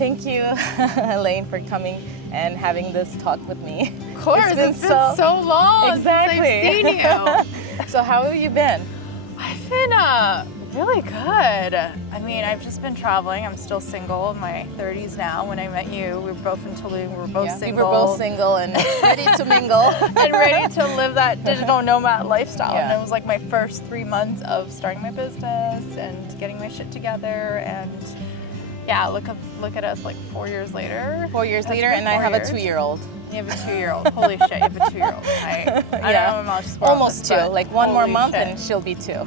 Thank you, Elaine, for coming and having this talk with me. Of course, it's been so long exactly. since I've seen you. So how have you been? I've been really good. I mean, I've just been traveling. I'm still single in my 30s now. When I met you, we were both in Tulum. We were both single. We were both single and ready to mingle. And ready to live that digital nomad lifestyle. Yeah. And it was like my first 3 months of starting my business and getting my shit together. And yeah, look at us like 4 years later. 4 years later, and I have a 2-year-old. You have a 2-year-old. Holy shit, you have a 2-year-old. I don't know how much spoiled almost this, 2. Like one more month shit. and she'll be 2.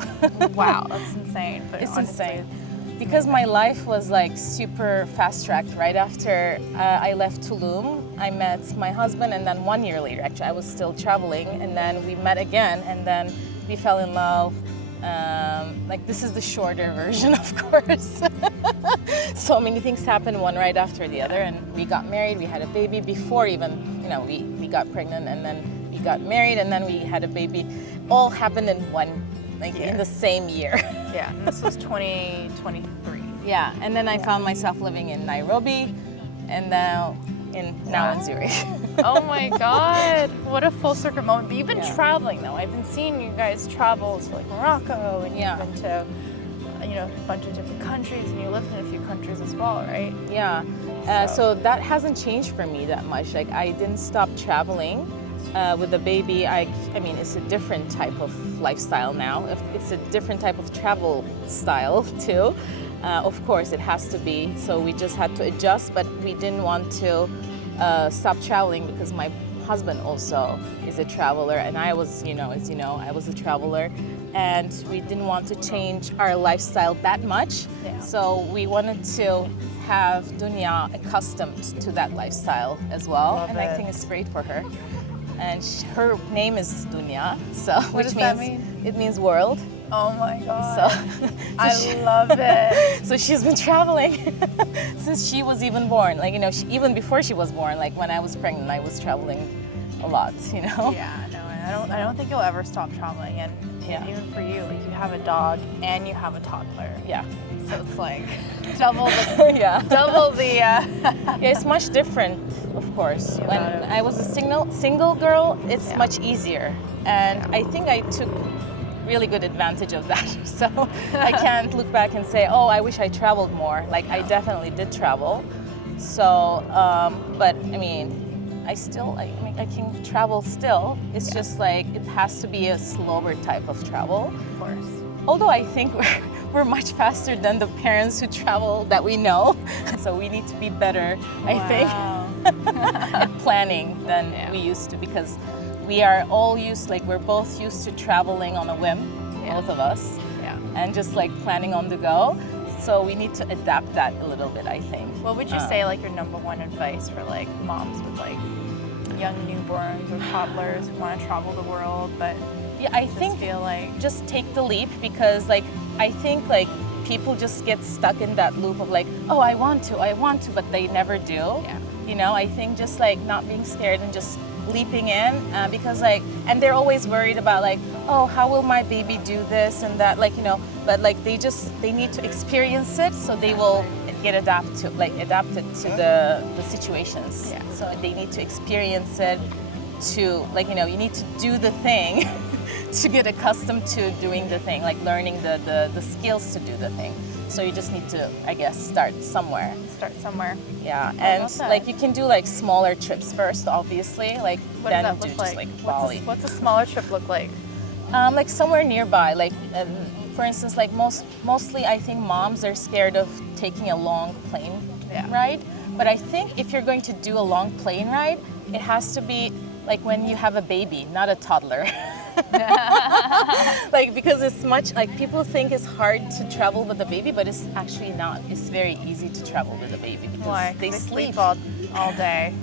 Wow, that's insane. But It's honestly, insane. Because my life was like super fast-tracked. Right after I left Tulum, I met my husband, and then 1 year later, actually, I was still traveling, and then we met again, and then we fell in love. Like this is the shorter version, of course. So many things happened one right after the other, and we got married. We had a baby before even, we got pregnant, and then we got married, and then we had a baby. All happened in in the same year. Yeah, and this was 2023. Yeah, and then I found myself living in Nairobi, and now in Zurich. Oh my God, what a full circle moment. But you've been traveling though. I've been seeing you guys travel to like Morocco, and you've been to a bunch of different countries, and you lived in a few countries as well, right? Yeah, so that hasn't changed for me that much. Like I didn't stop traveling. With the baby, I mean, it's a different type of lifestyle now. It's a different type of travel style too. Of course, it has to be. So we just had to adjust, but we didn't want to stop traveling because my husband also is a traveler, and I was, as you know, I was a traveler, and we didn't want to change our lifestyle that much. Yeah. So we wanted to have Dunya accustomed to that lifestyle as well. Love and it. I think it's great for her. And her name is Dunya, so What does that mean? It means world. Oh my God. So I love it. so she's been traveling since she was even born. Like even before she was born, like when I was pregnant, I was traveling a lot. Yeah, no, I don't think you'll ever stop traveling, and even for you, like you have a dog and you have a toddler. Yeah. So it's like double the double the. Yeah, it's much different, of course. When I was a single girl, it's much easier, and I think I took really good advantage of that. So I can't look back and say, oh, I wish I traveled more. Like I definitely did travel. So, but I mean, I can travel still. It's just like it has to be a slower type of travel. Of course. Although I think we're much faster than the parents who travel that we know. So we need to be better, I think, at planning than we used to, because we are all we're both used to traveling on a whim, both of us, and just like planning on the go. So we need to adapt that a little bit, I think. What would you say like your number one advice for like moms with like young newborns or toddlers who want to travel the world, but I think feel like just take the leap, because like I think like people just get stuck in that loop of like, oh, I want to, but they never do. Yeah. I think just like not being scared and just leaping in, because like, and they're always worried about like, oh, how will my baby do this and that, but like they need to experience it, so they will get adapted to the situations. Yeah. So they need to experience it to you need to do the thing to get accustomed to doing the thing, like learning the skills to do the thing. So you just need to, I guess, start somewhere. Yeah, and like you can do like smaller trips first, obviously. Like what then does that do look just like? Bali. What's a smaller trip look like? Like somewhere nearby. Like for instance, like mostly I think moms are scared of taking a long plane ride. But I think if you're going to do a long plane ride, it has to be like when you have a baby, not a toddler. Like because it's much like people think it's hard to travel with a baby, but it's actually not. It's very easy to travel with a baby because they sleep all day.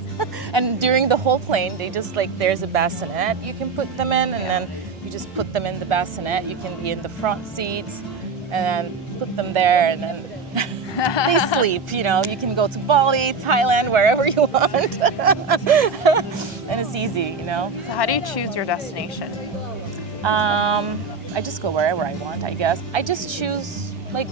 And during the whole plane, they just like there's a bassinet you can put them in, and then you just put them in the bassinet. You can be in the front seats, and then put them there, and then they sleep. You can go to Bali, Thailand, wherever you want, and it's easy. So how do you choose your destination? I just go wherever I want, I guess. I just choose like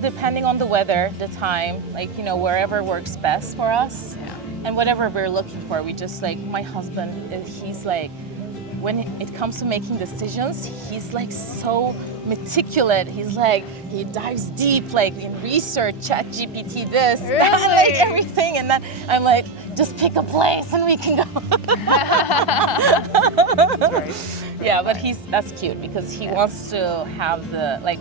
depending on the weather, the time, like, you know, wherever works best for us. Yeah. And whatever we're looking for, we just like, my husband, he's like, when it comes to making decisions, he's like so meticulous. He's like, he dives deep, like in research, ChatGPT, this, that, like everything. And then I'm like, just pick a place and we can go. Yeah, but that's cute because he wants to have the, like,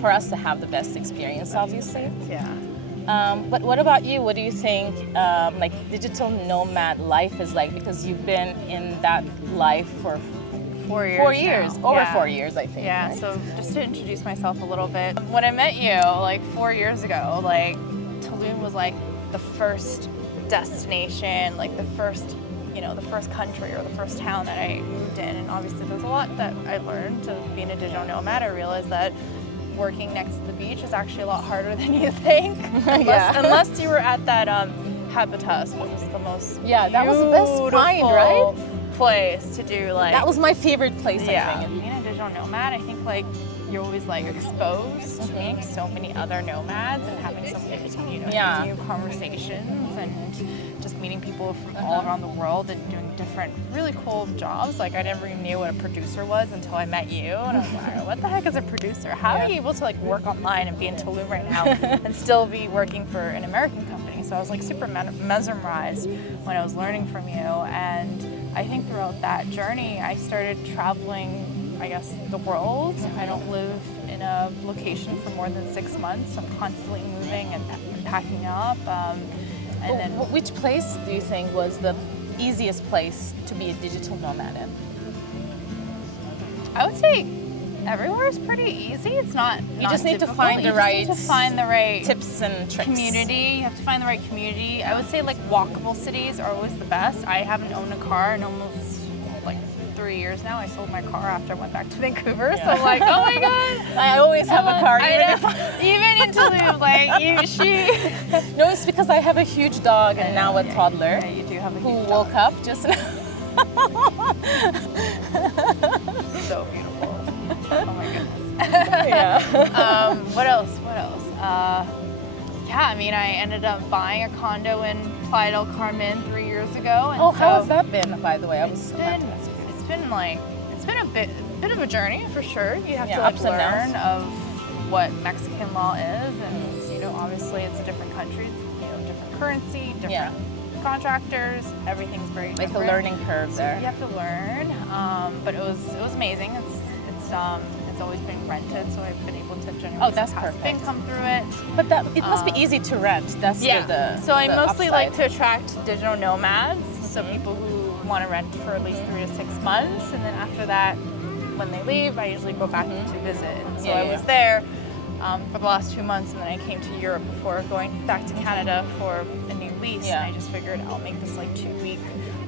for us to have the best experience, obviously. Yeah. But what about you? What do you think like digital nomad life is like? Because you've been in that life for 4 years. 4 years, now. over 4 years, I think. Yeah. Right? So just to introduce myself a little bit, when I met you like 4 years ago, like Tulum was like the first destination, like the first, you know, the first country or the first town that I moved in. And obviously, there's a lot that I learned to being a digital nomad. I realized that working next to the beach is actually a lot harder than you think. Unless you were at that Habitus, which was the most that was the best find, right? Place to do like. That was my favorite place. I think. Being a digital nomad, I think like you're always like exposed to meeting so many other nomads and having so many, you know, new conversations and just meeting people from all around the world and doing different really cool jobs. Like I never even knew what a producer was until I met you, and I was like, what the heck is a producer? How are you able to like work online and be in Tulum right now and still be working for an American company? So I was like super mesmerized when I was learning from you, and I think throughout that journey I started traveling, I guess, the world. I don't live in a location for more than 6 months. I'm constantly moving and packing up. And then, which place do you think was the easiest place to be a digital nomad in? I would say everywhere is pretty easy. It's not. You just need to find the right tips and tricks. Community. You have to find the right community. I would say like walkable cities are always the best. I haven't owned a car in almost like 3 years now. I sold my car after I went back to Vancouver. So I'm like, oh my god, I always have a car. Even in Tulum, like No, it's because I have a huge dog and now a toddler. Yeah, you do have a huge who dog. woke up just now. So beautiful. Oh my goodness. What else? I mean, I ended up buying a condo in Playa del Carmen 3 years ago. And how has that been, by the way? It's been a bit of a journey for sure. You have to ups and learn downs. of what Mexican law is, and you know, obviously it's a different country, you know, different currency, different contractors. Everything's very different. Like a learning curve there. You have to learn, but it was amazing. It's always been rented, so I've been able to generate passive income through it. But it must be easy to rent. That's So I mostly upside. like to attract digital nomads, so people who want to rent for at least 3 to 6 months, and then after that, when they leave, I usually go back to visit. And so I was there for the last 2 months, and then I came to Europe before going back to Canada for a new lease. And I just figured I'll make this like 2-week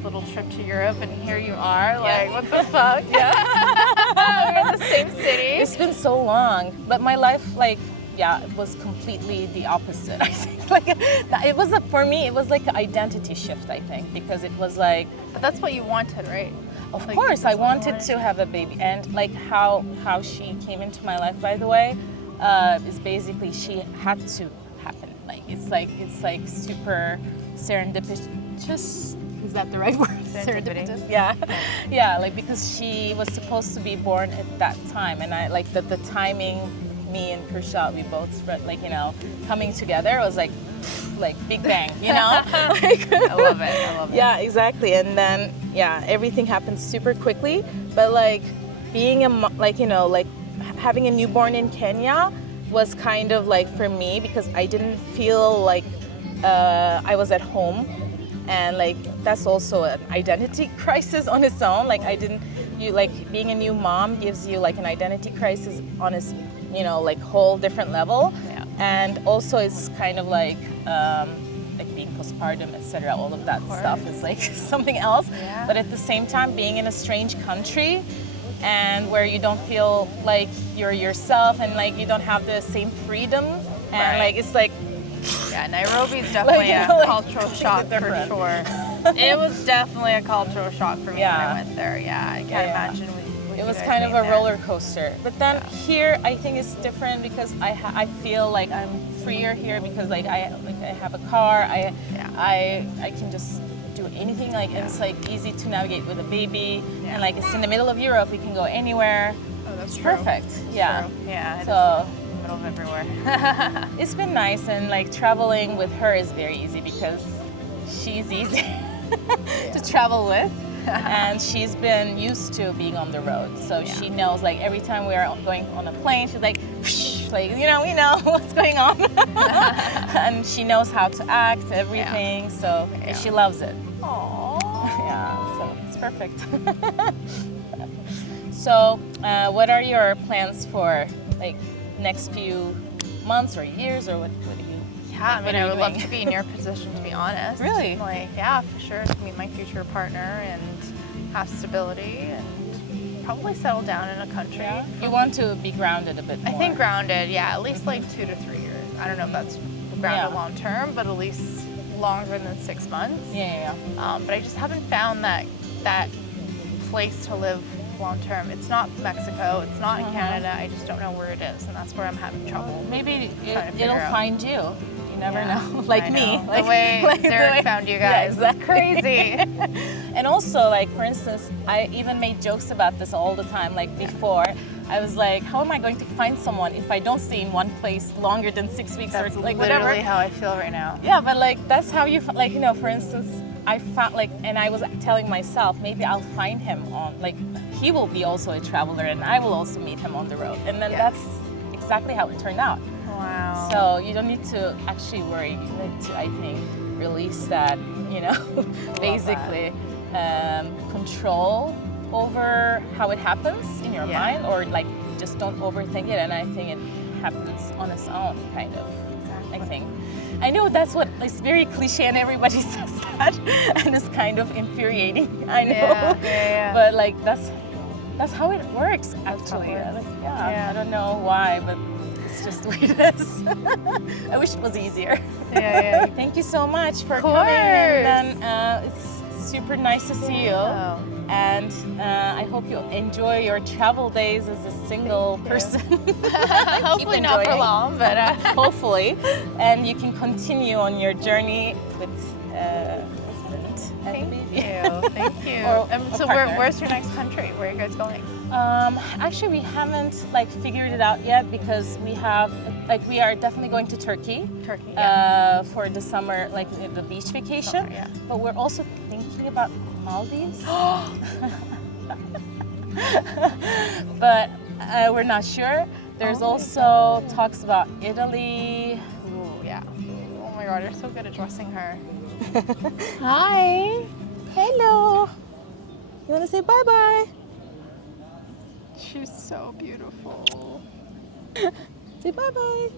little trip to Europe, and here you are, like what the fuck? We're in the same city. It's been so long, but my life, like, it was completely the opposite. I think, like, it was for me, it was like an identity shift. I think because it was like. But that's what you wanted, right? Of course, I wanted to have a baby, and like how she came into my life, by the way, is basically she had to happen. Like it's like super serendipitous. Is that the right word? Serendipitous. Yeah. Like because she was supposed to be born at that time, and I like the timing. Me and Kershaw, we both like, you know, coming together was like big bang, you know. I love it. Yeah, exactly. And then everything happened super quickly. But like being having a newborn in Kenya was kind of like for me because I didn't feel like I was at home. And like that's also an identity crisis on its own. Like being a new mom gives you like an identity crisis on its, you know, like whole different level. And also it's kind of like being postpartum, etc. All of that stuff is like something else. But at the same time, being in a strange country and where you don't feel like you're yourself and like you don't have the same freedom and like it's like. Yeah, Nairobi is definitely a cultural shock for sure. It was definitely a cultural shock for me when I went there. Yeah, I can't imagine It you was guys kind of being a there. roller coaster. But then here, I think it's different because I feel like I'm freer here because I have a car. I can just do anything. Like it's like easy to navigate with a baby, and like it's in the middle of Europe. We can go anywhere. Oh, that's It's true. perfect. That's Yeah. true. Yeah. It So is in the middle of everywhere. it's been nice, and like traveling with her is very easy because she's easy to travel with. And she's been used to being on the road, so she knows like every time we're going on a plane, she's like, whoosh, like we know what's going on, and she knows how to act, everything. So and she loves it. Aww. Yeah, so it's perfect. So, what are your plans for like next few months or years, or what do you? Yeah, I mean, are I you would love doing? to be in your position, to be honest. Really? Like, yeah, for sure. To meet my future partner and have stability and probably settle down in a country. Yeah. You want to be grounded a bit more. I think grounded, yeah, at least like 2 to 3 years. I don't know if that's grounded long term, but at least longer than 6 months. Yeah. But I just haven't found that place to live long term. It's not Mexico, it's not in Canada. I just don't know where it is, and that's where I'm having trouble. Maybe trying to figure it'll out. find you. You never know. Like I me. know. Like, the way like the Zürich way- found you Yeah, guys. exactly. Crazy. And also, like, for instance, I even made jokes about this all the time. Like, before, I was like, how am I going to find someone if I don't stay in one place longer than 6 weeks That's or like literally whatever? how I feel right now. Yeah, but like, that's how you, like, you know, for instance, I found, like, and I was telling myself, maybe I'll find him on, like, he will be also a traveler and I will also meet him on the road. And then that's exactly how it turned out. Wow. So you don't need to actually worry. You need to, I think, release that, you know, basically control over how it happens in your mind, or like just don't overthink it. And I think it happens on its own, kind of. I think. I know that's what is very cliche and everybody says that, and it's kind of infuriating. I know, but like that's how it works actually. Like, I don't know why, but it's just the way it is. I wish it was easier. Yeah. Thank you so much for coming, and then it's super nice to see you. And I hope you enjoy your travel days as a single person. Hopefully not for long, but hopefully. And you can continue on your journey with Thank you. Thank you. So where's your next country? Where are you guys going? Actually, we haven't like figured it out yet because we have we are definitely going to Turkey. For the summer, like the beach vacation. Summer, But we're also thinking about Maldives. But we're not sure. There's also talks about Italy. Ooh, yeah. Oh my God, you're so good at dressing her. Hi. Hello. You want to say bye-bye? She's so beautiful. Say bye-bye.